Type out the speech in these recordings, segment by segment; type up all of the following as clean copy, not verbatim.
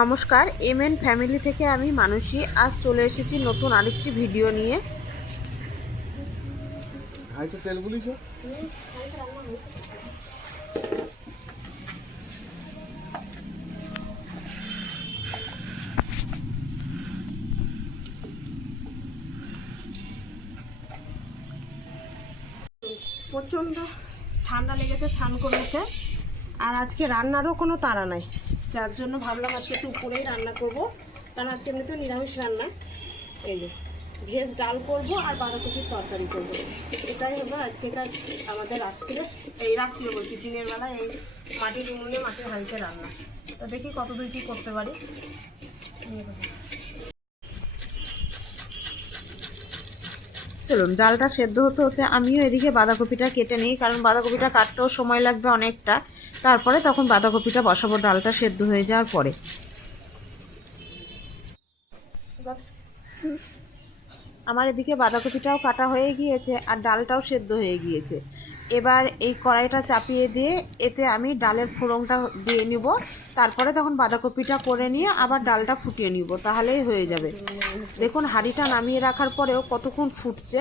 নমস্কার, MN family থেকে আমি মানসী। আজ চলে এসেছি নতুন আরেকটি ভিডিও নিয়ে। প্রচণ্ড ঠান্ডা লেগেছে স্নান করে উঠে, আর আজকে রান্নারও কোনো তাড়া নাই, যার জন্য ভাবলাম আজকে একটু উপরেই রান্না করব। কারণ আজকে এমনিতেও নিরামিষ রান্না। এই যে ভেজ ডাল করব আর বাঁধাকপির তরকারি করব, এটাই হলো আজকেকার আমাদের রাত্রে বলছি দিনের বেলা এই মাটির উনুনে মাটির হাঁড়িতে রান্না। তো দেখি কতদূর কী করতে পারি। চলুন, ডালটা সেদ্ধ হতে হতে আমিও এদিকে বাঁধাকপিটা কেটে নিই, কারণ বাঁধাকপিটা কাটতেও সময় লাগবে অনেকটা। তারপরে তখন বাঁধাকপিটা বসাবো ডালটা সেদ্ধ হয়ে যাওয়ার পরে। আমার এদিকে বাঁধাকপিটাও কাটা হয়ে গিয়েছে আর ডালটাও সেদ্ধ হয়ে গিয়েছে। এবার এই কড়াইটা চাপিয়ে দিয়ে এতে আমি ডালের ফোড়নটা দিয়ে নিব, তারপরে তখন বাঁধাকপিটা করে নিয়ে আবার ডালটা ফুটিয়ে নিব, তাহলেই হয়ে যাবে। দেখুন হাঁড়িটা নামিয়ে রাখার পরেও কতক্ষণ ফুটছে।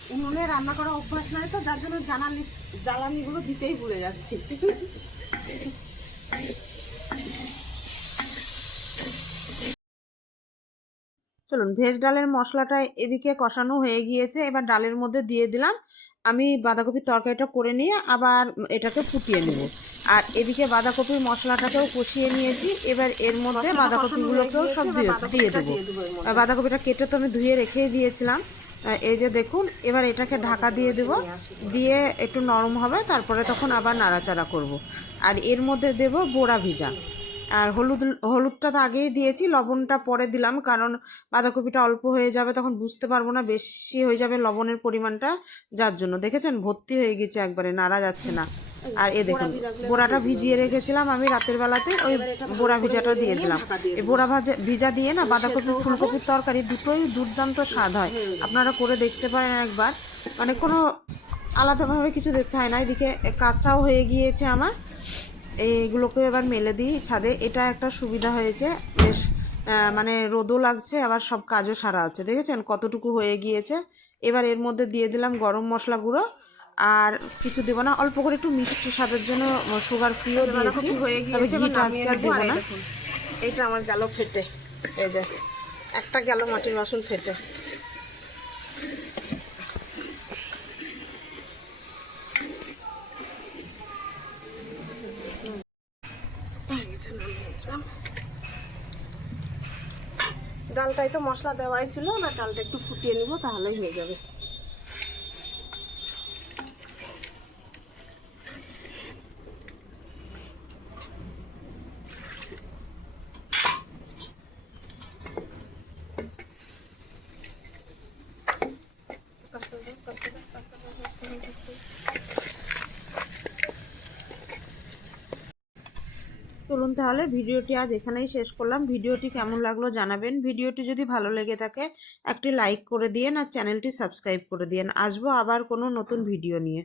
উনুনে রান্না করা অভ্যাস নয় তো, যার জন্য জ্বালানিগুলো দিতেই ভুলে যাচ্ছি। চলুন, ভেজ ডালের মশলাটা এদিকে কষানো হয়ে গিয়েছে। এবার ডালের মধ্যে দিয়ে দিলাম। আমি বাঁধাকপির তরকারিটা করে নিয়ে আবার এটাকে ফুটিয়ে নেব। আর এদিকে বাঁধাকপির মশলাটাকেও কষিয়ে নিয়েছি। এবার এর মধ্যে বাঁধাকপিগুলোকেও সব দিয়ে দেবো। বাঁধাকপিটা কেটে তো আমি ধুয়ে রেখেই দিয়েছিলাম। এই যে দেখুন, এবার এটাকে ঢাকা দিয়ে দেব, দিয়ে একটু নরম হবে, তারপরে তখন আবার নাড়াচাড়া করব। আর এর মধ্যে দেব বোড়া ভিজা। আর হলুদটা তো আগেই দিয়েছি, লবণটা পরে দিলাম, কারণ বাঁধাকপিটা অল্প হয়ে যাবে, তখন বুঝতে পারবো না, বেশি হয়ে যাবে লবণের পরিমাণটা, যার জন্য দেখেছেন ভর্তি হয়ে গেছে, একবারে নাড়া যাচ্ছে না। আর এ দেখুন, বোড়াটা ভিজিয়ে রেখেছিলাম আমি রাতের বেলাতে, ওই বোড়া ভিজাটা দিয়ে দিলাম। এই বোড়া ভিজা দিয়ে না বাঁধাকপি ফুলকপির তরকারি দুটোই দুর্দান্ত স্বাদ হয়। আপনারা করে দেখতে পারেন একবার, মানে কোনো আলাদাভাবে কিছু দেখতে হয় না। এদিকে কাঁচাও হয়ে গিয়েছে আমার, এইগুলোকে এবার মেলে দিই ছাদে। এটা একটা সুবিধা হয়েছে, বেশ মানে রোদও লাগছে, আবার সব কাজও সারা হচ্ছে। দেখেছেন কতটুকু হয়ে গিয়েছে। এবার এর মধ্যে দিয়ে দিলাম গরম মশলা গুঁড়ো, আর কিছু দেবো না, অল্প করে একটু মিষ্টি স্বাদের জন্য সুগার ফ্রিও দিয়েছি, তবে ঘিটা আজকে আর দেবো না। এইটা আমার গেল ফেটে, এই যে একটা গেল মাটির বাসন ফেটে। ডালটাই তো মশলা দেওয়াই ছিল, না ডালটা একটু ফুটিয়ে নিব, তাহলেই হয়ে যাবে। চলুন তাহলে ভিডিওটি আজ এখানেই শেষ করলাম। ভিডিওটি কেমন লাগলো জানাবেন। ভিডিওটি যদি ভালো লেগে থাকে একটি লাইক করে দিয়েন আর চ্যানেলটি সাবস্ক্রাইব করে দিয়েন। আসবো আবার কোনো নতুন ভিডিও নিয়ে।